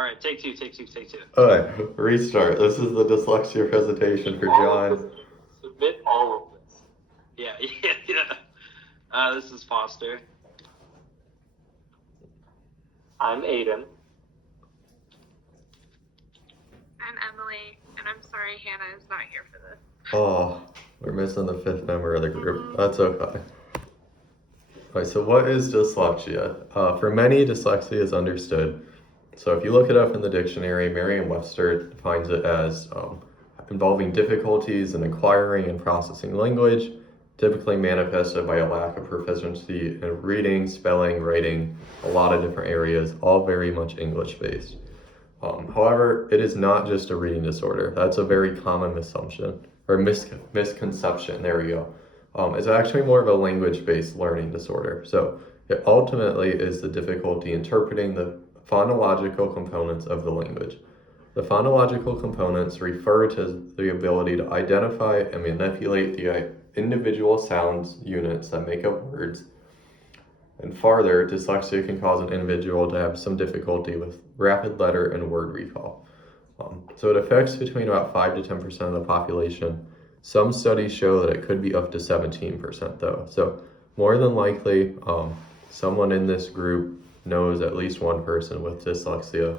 All right, take two, take two, take two. Okay, restart. This is the dyslexia presentation for All of this, John. submit all of this. Yeah, yeah, yeah. This is Foster. I'm Aidan. I'm Emily, and I'm sorry Hannah is not here for this. Oh, we're missing the fifth member of the group. That's okay. Alright, so what is dyslexia? For many, dyslexia is understood. So if you look it up in the dictionary, Merriam-Webster defines it as involving difficulties in acquiring and processing language, typically manifested by a lack of proficiency in reading, spelling, writing, a lot of different areas, all very much English-based. However, it is not just a reading disorder. That's a very common assumption or misconception. There we go. It's actually more of a language-based learning disorder. So it ultimately is the difficulty interpreting the phonological components of the language. The phonological components refer to the ability to identify and manipulate the individual sounds units that make up words. And farther, dyslexia can cause an individual to have some difficulty with rapid letter and word recall. So it affects between about 5 to 10% of the population. Some studies show that it could be up to 17% though. So more than likely, someone in this group knows at least one person with dyslexia.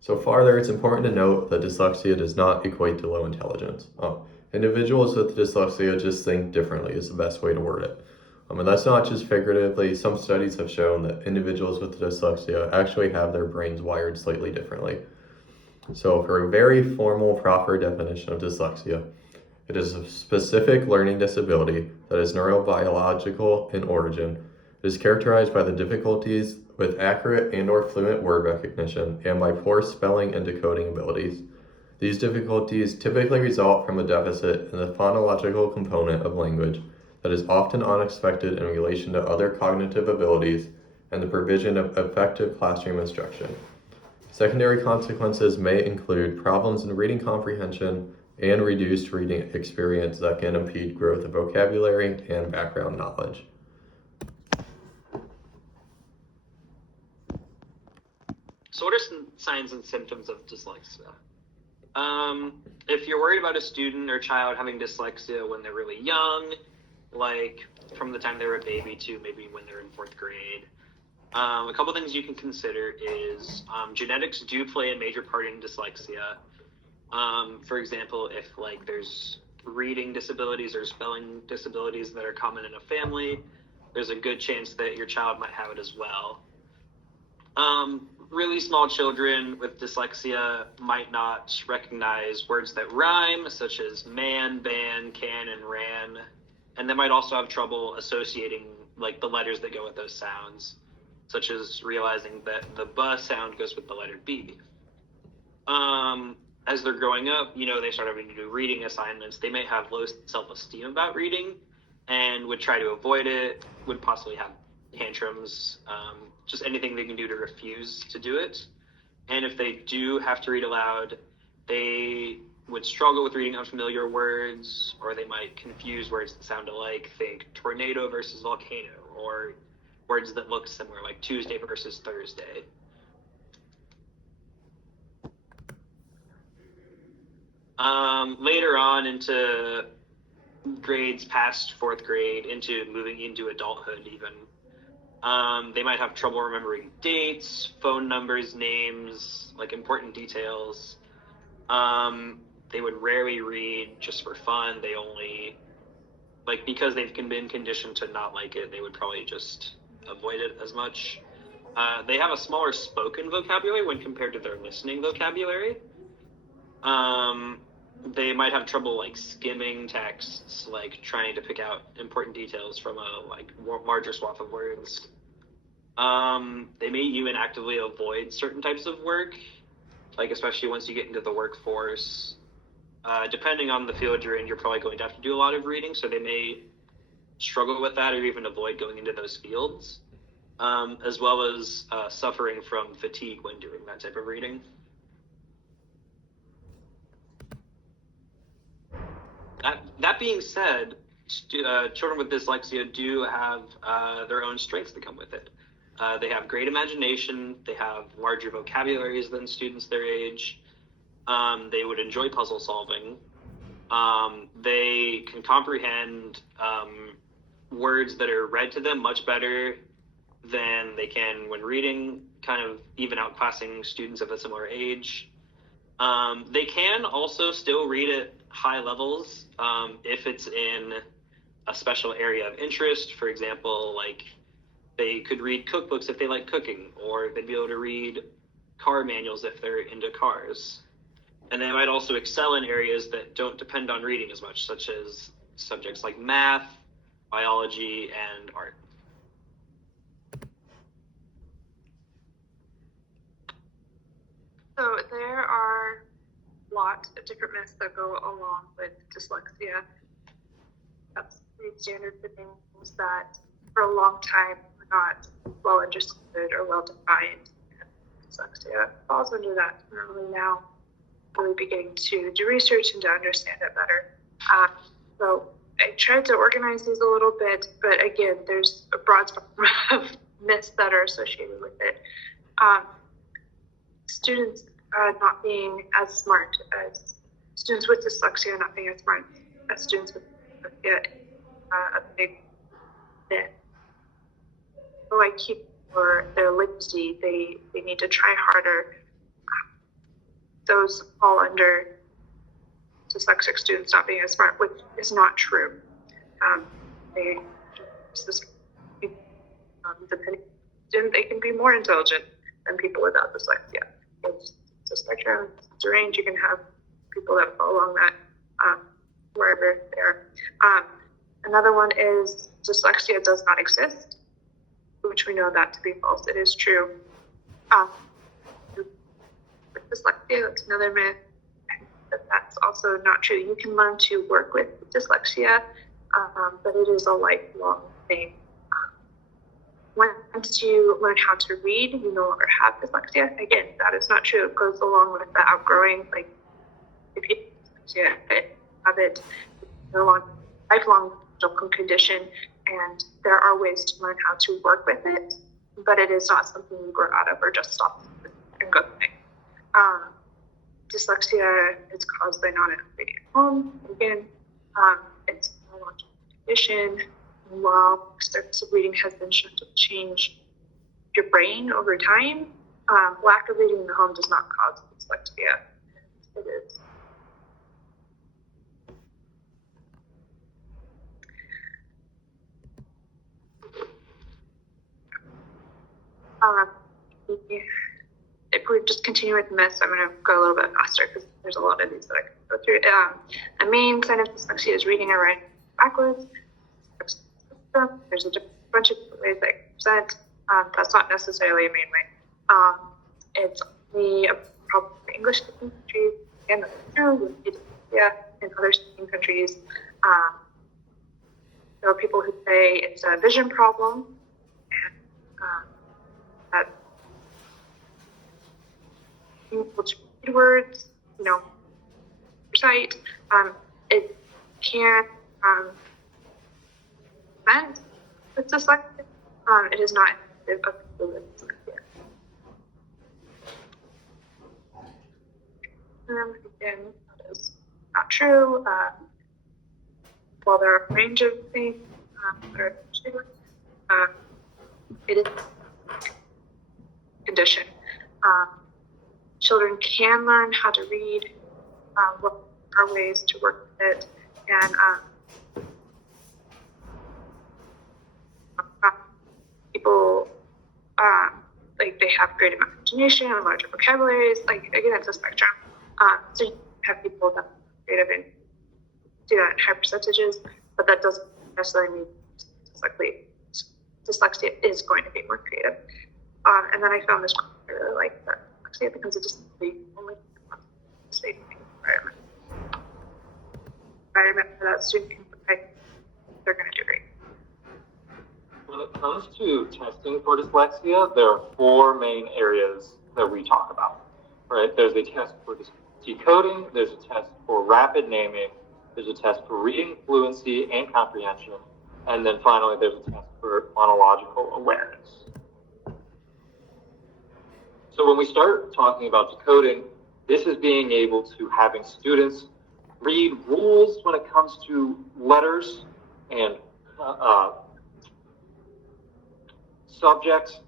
So farther, it's important to note that dyslexia does not equate to low intelligence. Individuals with dyslexia just think differently is the best way to word it. And that's not just figuratively. Some studies have shown that individuals with dyslexia actually have their brains wired slightly differently. So for a very formal, proper definition of dyslexia, it is a specific learning disability that is neurobiological in origin. It is characterized by the difficulties with accurate and or fluent word recognition and by poor spelling and decoding abilities. These difficulties typically result from a deficit in the phonological component of language that is often unexpected in relation to other cognitive abilities and the provision of effective classroom instruction. Secondary consequences may include problems in reading comprehension and reduced reading experience that can impede growth of vocabulary and background knowledge. So what are some signs and symptoms of dyslexia? If you're worried about a student or child having dyslexia when they're really young, like from the time they were a baby to maybe when they're in fourth grade, a couple things you can consider is genetics do play a major part in dyslexia. For example, if like there's reading disabilities or spelling disabilities that are common in a family, there's a good chance that your child might have it as well. Really small children with dyslexia might not recognize words that rhyme, such as man, ban, can, and ran, and they might also have trouble associating like the letters that go with those sounds, such as realizing that the B sound goes with the letter B. As they're growing up, they start having to do reading assignments. They may have low self-esteem about reading and would try to avoid it, would possibly have tantrums, just anything they can do to refuse to do it. And if they do have to read aloud, they would struggle with reading unfamiliar words, or they might confuse words that sound alike. Think tornado versus volcano, or words that look similar, like Tuesday versus Thursday. Later on into grades past fourth grade, into moving into adulthood even, they might have trouble remembering dates, phone numbers, names, like important details. They would rarely read just for fun. They only, like, because they've been conditioned to not like it, they would probably just avoid it as much. They have a smaller spoken vocabulary when compared to their listening vocabulary. They might have trouble like skimming texts, like trying to pick out important details from a like larger swath of words. They may even actively avoid certain types of work, like especially once you get into the workforce. Depending on the field you're in, you're probably going to have to do a lot of reading, so they may struggle with that or even avoid going into those fields, as well as suffering from fatigue when doing that type of reading. That being said, children with dyslexia do have their own strengths that come with it. They have great imagination. They have larger vocabularies than students their age. They would enjoy puzzle solving. They can comprehend words that are read to them much better than they can when reading, kind of even outclassing students of a similar age. They can also still read at high levels if it's in a special area of interest. For example, like they could read cookbooks if they like cooking, or they'd be able to read car manuals if they're into cars. And they might also excel in areas that don't depend on reading as much, such as subjects like math, biology, and art. So there are a lot of different myths that go along with dyslexia. That's pretty standard for things that for a long time were not well understood or well defined. Dyslexia falls under that. Really now really beginning to do research and to understand it better. So I tried to organize these a little bit, but again, there's a broad spectrum of myths that are associated with it. Students not being as smart as students with dyslexia, not being as smart as students with dyslexia, a big myth. Low IQ or their literacy, they need to try harder. Those fall under dyslexic students not being as smart, which is not true. Depending on the student, they can be more intelligent than people without dyslexia. It's a spectrum, it's a range. You can have people that fall along that wherever they are. Another one is dyslexia does not exist, which we know that to be false. It is true. With dyslexia, that's another myth. That's also not true. You can learn to work with dyslexia, but it is a lifelong thing. Once you learn how to read, you no longer have dyslexia. Again, that is not true. It goes along with the outgrowing. Like if you have it, it's no longer a lifelong medical condition, and there are ways to learn how to work with it, but it is not something you grow out of or just stop and go through. Dyslexia is caused by not enough reading at home. Again, it's a neurological condition. While excessive reading has been shown to change your brain over time, lack of reading in the home does not cause dyslexia. It is. If we just continue with myths, I'm going to go a little bit faster because there's a lot of these that I can go through. The main sign of dyslexia is reading or writing backwards. There's a bunch of different ways that I can present. That's not necessarily a main way. It's only a problem for English speaking countries. Again, that's true with dyslexia in other speaking countries. There are people who say it's a vision problem, and that able to read words, recite. It can prevent with dyslexia. It is not indicative of people with dyslexia. Again, that is not true. While there are a range of things that are true, it is a condition. Children can learn how to read. What are ways to work with it, and people they have great imagination and larger vocabularies. Like again, it's a spectrum. So you have people that are creative and do that in high percentages, but that doesn't necessarily mean dyslexia is going to be more creative. And then I found this I really like that dyslexia becomes a disability only safe environment. Environment for that student can provide, they're going to do great. When it comes to testing for dyslexia, there are four main areas that we talk about, right? There's a test for decoding, there's a test for rapid naming, there's a test for reading fluency and comprehension, and then finally there's a test for phonological awareness. So when we start talking about decoding, this is being able to having students read rules when it comes to letters and subjects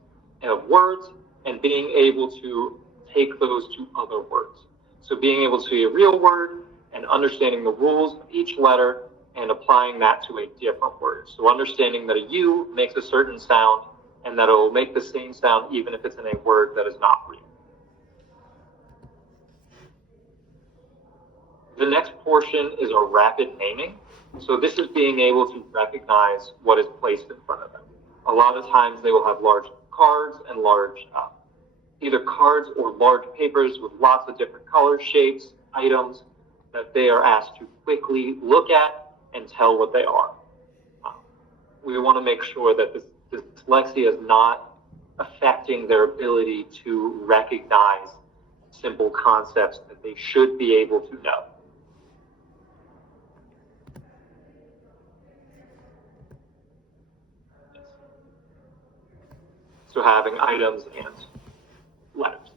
of words, and being able to take those to other words. So being able to see a real word and understanding the rules of each letter and applying that to a different word. So understanding that a U makes a certain sound and that it will make the same sound even if it's in a word that is not real. The next portion is our rapid naming. So this is being able to recognize what is placed in front of them. A lot of times they will have large cards and large, either cards or large papers with lots of different colors, shapes, items that they are asked to quickly look at and tell what they are. We want to make sure that this dyslexia is not affecting their ability to recognize simple concepts that they should be able to know. So having items and letters.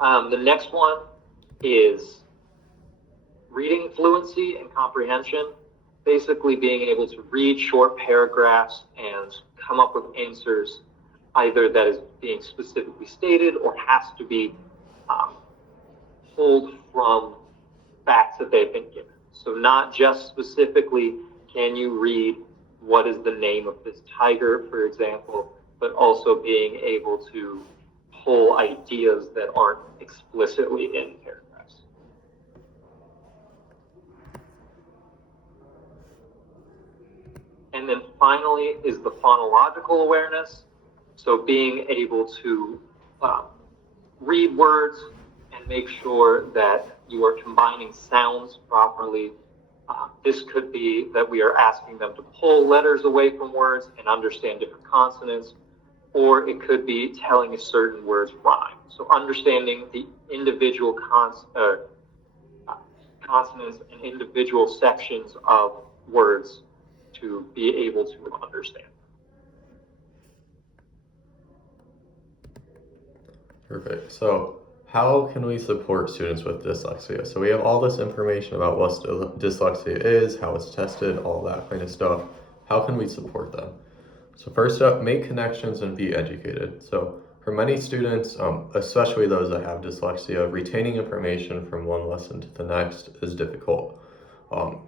The next one is reading fluency and comprehension, basically being able to read short paragraphs and come up with answers either that is being specifically stated or has to be pulled from facts that they've been given. So not just specifically, can you read what is the name of this tiger, for example, but also being able to pull ideas that aren't explicitly in paragraphs. And then finally is the phonological awareness. So being able to read words and make sure that you are combining sounds properly. This could be that we are asking them to pull letters away from words and understand different consonants, or it could be telling a certain word's rhyme. So understanding the individual consonants and individual sections of words to be able to understand. Perfect. So how can we support students with dyslexia? So we have all this information about what dyslexia is, how it's tested, all that kind of stuff. How can we support them? So first up, make connections and be educated. So for many students, especially those that have dyslexia, retaining information from one lesson to the next is difficult.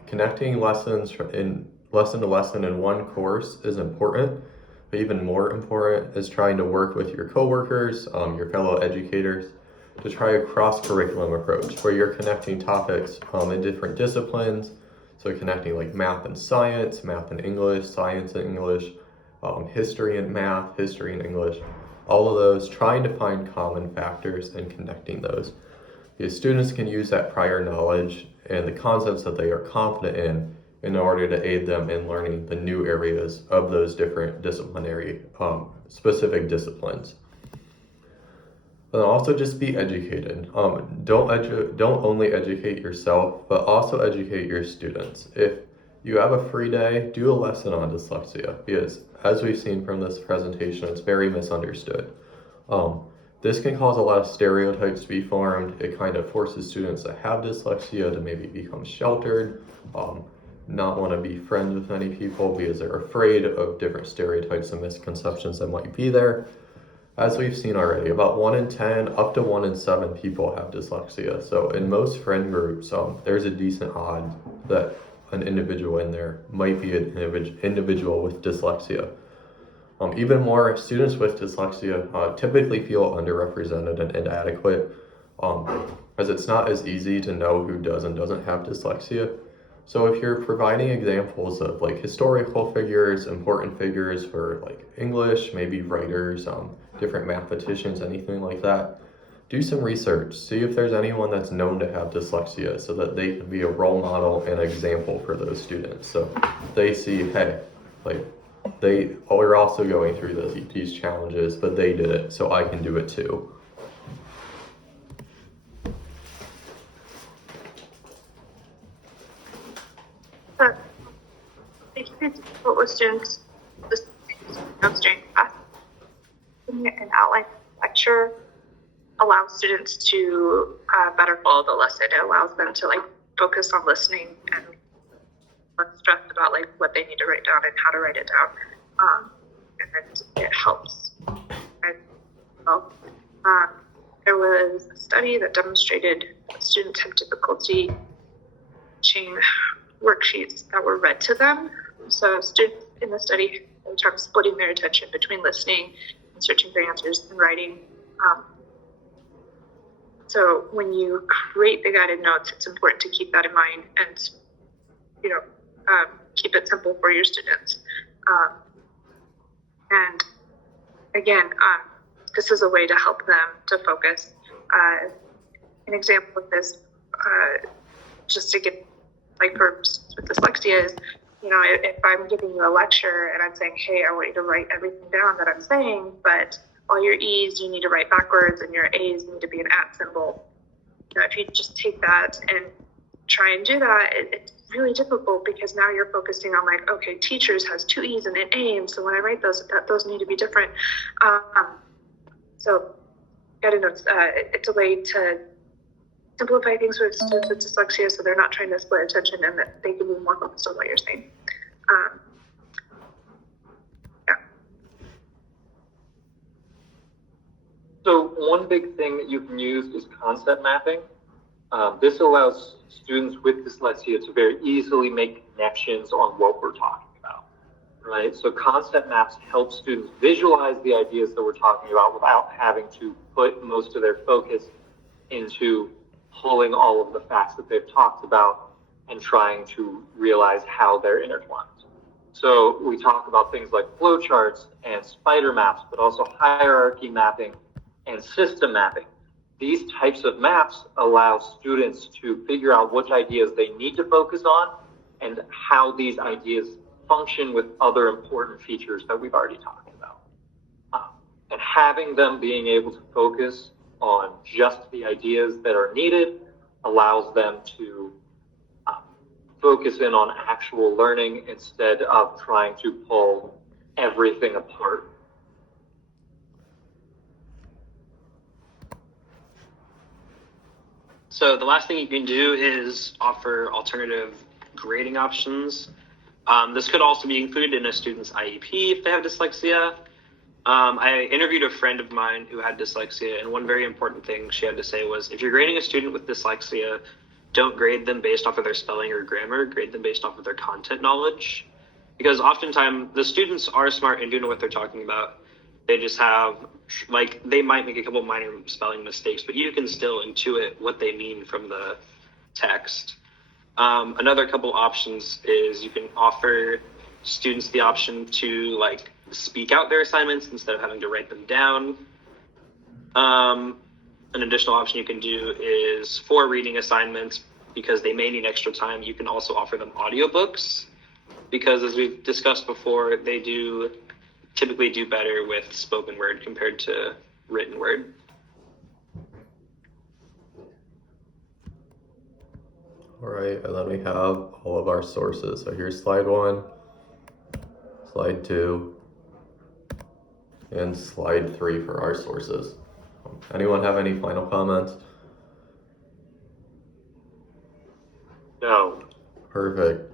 Connecting lessons in lesson to lesson in one course is important, but even more important is trying to work with your coworkers, your fellow educators, to try a cross-curriculum approach where you're connecting topics in different disciplines. So connecting like math and science, math and English, science and English, history and math, history and English, all of those, trying to find common factors and connecting those. Because students can use that prior knowledge and the concepts that they are confident in order to aid them in learning the new areas of those different disciplinary, specific disciplines. And also just be educated. Don't only educate yourself, but also educate your students. If you have a free day, do a lesson on dyslexia, because as we've seen from this presentation, it's very misunderstood. This can cause a lot of stereotypes to be formed. It kind of forces students that have dyslexia to maybe become sheltered, not want to be friends with many people because they're afraid of different stereotypes and misconceptions that might be there. As we've seen already, about 1 in 10, up to 1 in 7 people have dyslexia. So in most friend groups, there's a decent odd that an individual in there might be an individual with dyslexia. Even more, students with dyslexia typically feel underrepresented and inadequate, as it's not as easy to know who does and doesn't have dyslexia. So if you're providing examples of like historical figures, important figures for like English, maybe writers, different mathematicians, anything like that, do some research. See if there's anyone that's known to have dyslexia so that they can be a role model and example for those students. So they see, hey, like they are also going through these challenges, but they did it, so I can do it too. They can support with students just during class, an outline lecture, allows students to better follow the lesson. It allows them to like focus on listening and less stressed about like what they need to write down and how to write it down. And it helps. Well, there was a study that demonstrated students have difficulty teaching worksheets that were read to them. So students in the study had trouble splitting their attention between listening and searching for answers and writing. So when you create the guided notes, it's important to keep that in mind and, keep it simple for your students. And again, this is a way to help them to focus. An example of this, just to get, like for with dyslexia is, if I'm giving you a lecture and I'm saying, hey, I want you to write everything down that I'm saying, but all your E's you need to write backwards and your A's need to be an at symbol. If you just take that and try and do that, it's really difficult because now you're focusing on like, okay, teachers has 2 E's and an A, and so when I write those need to be different. So guided notes, it's a way to simplify things with students with dyslexia so they're not trying to split attention and that they can be more focused on what you're saying. Yeah. So one big thing that you can use is concept mapping. This allows students with dyslexia to very easily make connections on what we're talking about, right? So concept maps help students visualize the ideas that we're talking about without having to put most of their focus into pulling all of the facts that they've talked about and trying to realize how they're intertwined. So we talk about things like flowcharts and spider maps, but also hierarchy mapping and system mapping. These types of maps allow students to figure out which ideas they need to focus on and how these ideas function with other important features that we've already talked about. And having them being able to focus on just the ideas that are needed allows them to focus in on actual learning instead of trying to pull everything apart. So the last thing you can do is offer alternative grading options. This could also be included in a student's IEP if they have dyslexia. I interviewed a friend of mine who had dyslexia, and one very important thing she had to say was, if you're grading a student with dyslexia, don't grade them based off of their spelling or grammar, grade them based off of their content knowledge. Because oftentimes the students are smart and do know what they're talking about. They just have, they might make a couple minor spelling mistakes, but you can still intuit what they mean from the text. Another couple options is you can offer students the option to speak out their assignments instead of having to write them down. An additional option you can do is for reading assignments, because they may need extra time, you can also offer them audiobooks, because as we've discussed before, they do typically do better with spoken word compared to written word. All right, and then we have all of our sources. So here's slide 1, slide 2, and slide 3 for our sources. Anyone have any final comments? No. Perfect.